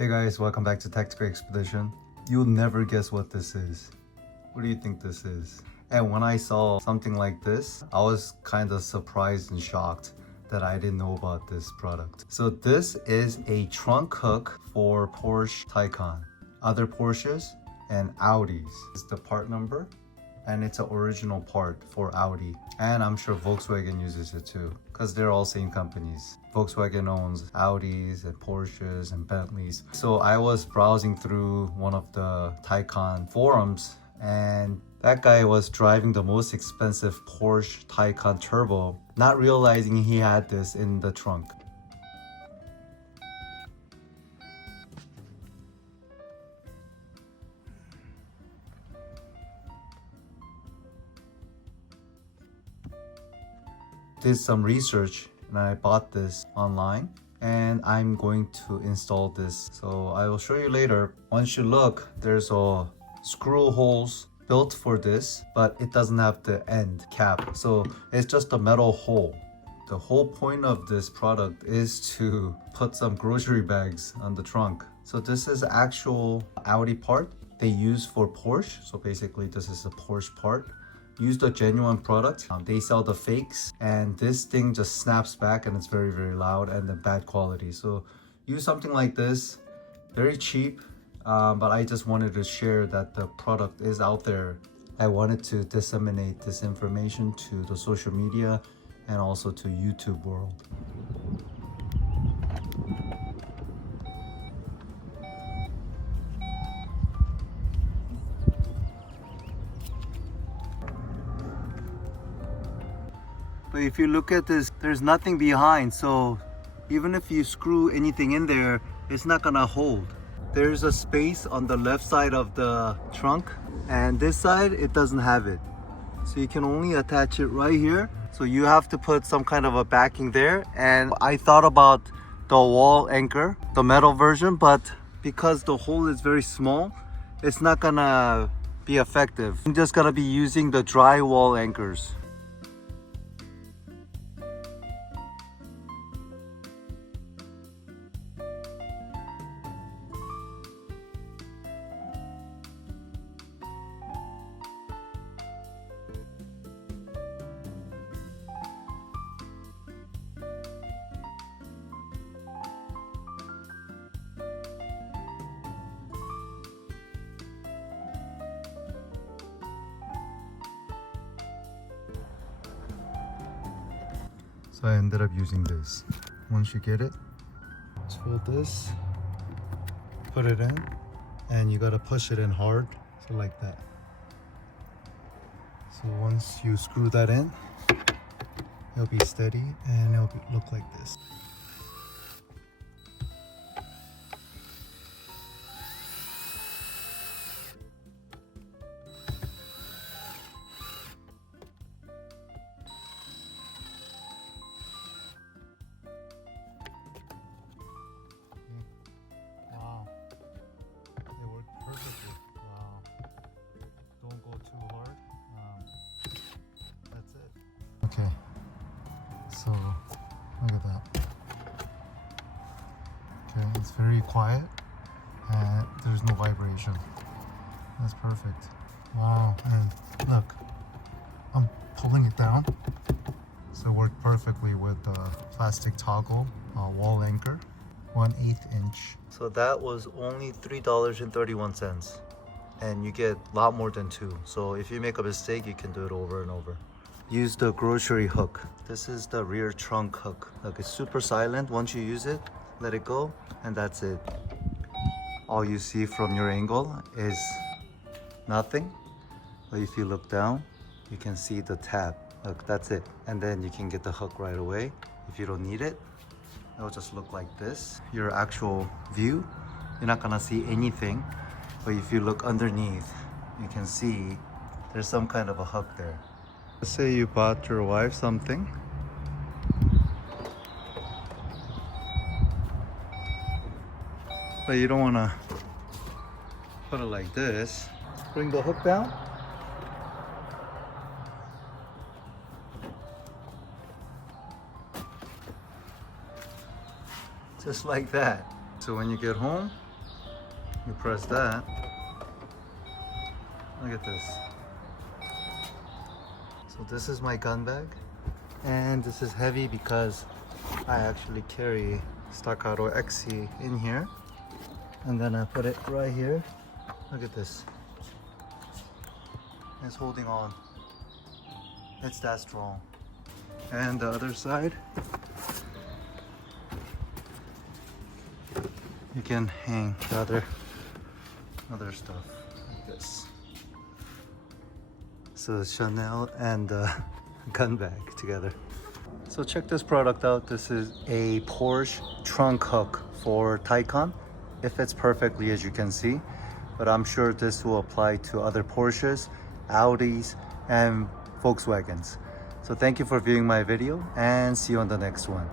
Hey guys, welcome back to Tactical Expedition. You'll never guess what this is. What do you think this is? And when I saw something like this, I was kind of surprised and shocked that I didn't know about this product. So this is a trunk hook for Porsche Taycan, other Porsches and Audis. This is the part number, and it's an original part for Audi. And I'm sure Volkswagen uses it too, because they're all same companies. Volkswagen owns Audis and Porsches and Bentleys. So I was browsing through one of the Taycan forums, and that guy was driving the most expensive Porsche Taycan Turbo, not realizing he had this in the trunk. Did some research and I bought this online, and I'm going to install this. So I will show you later. Once you look, there's a screw holes built for this, but it doesn't have the end cap. So it's just a metal hole. The whole point of this product is to put some grocery bags on the trunk. So this is actual Audi part they use for Porsche. So basically this is a Porsche part. Use the genuine product. They sell the fakes, and this thing just snaps back and it's very, very loud and then bad quality. So use something like this, very cheap, but I just wanted to share that the product is out there. I wanted to disseminate this information to the social media and also to YouTube world. But if you look at this, there's nothing behind, so even if you screw anything in there, it's not gonna hold. There's a space on the left side of the trunk, and this side, it doesn't have it. So you can only attach it right here. So you have to put some kind of a backing there. And I thought about the wall anchor, the metal version, but because the hole is very small, it's not gonna be effective. I'm just gonna be using the dry wall anchors. So I ended up using this. Once you get it, just fold this, put it in, and you gotta push it in hard, so like that. So once you screw that in, it'll be steady and it'll look like this. Perfectly. Wow. Don't go too hard. That's it. Okay. So look at that. Okay, it's very quiet and there's no vibration. That's perfect. Wow. And look, I'm pulling it down. So it worked perfectly with the plastic toggle wall anchor. 1/8 inch. So that was only $3.31, and you get a lot more than two. So if you make a mistake, you can do it over and over. Use the grocery hook. This is the rear trunk hook. Look, it's super silent. Once you use it, let it go, and that's it. All you see from your angle is nothing. But if you look down, you can see the tab. Look, that's it. And then you can get the hook right away. If you don't need it, it'll just look like this. Your actual view, you're not gonna see anything, but if you look underneath, you can see there's some kind of a hook there. Let's say you bought your wife something. But you don't wanna put it like this. Bring the hook down. Just like that. So when you get home, You press that. Look at this. So this is my gun bag, and this is heavy because I actually carry Staccato XC in here. I'm gonna put it right here. Look at this. It's holding on. It's that strong. And the other side, you can hang the other stuff like this. So Chanel and gun bag together. So check this product out. This is a Porsche trunk hook for Taycan. It fits perfectly, as you can see, but I'm sure this will apply to other Porsches, Audis, and Volkswagens. So thank you for viewing my video, and see you on the next one.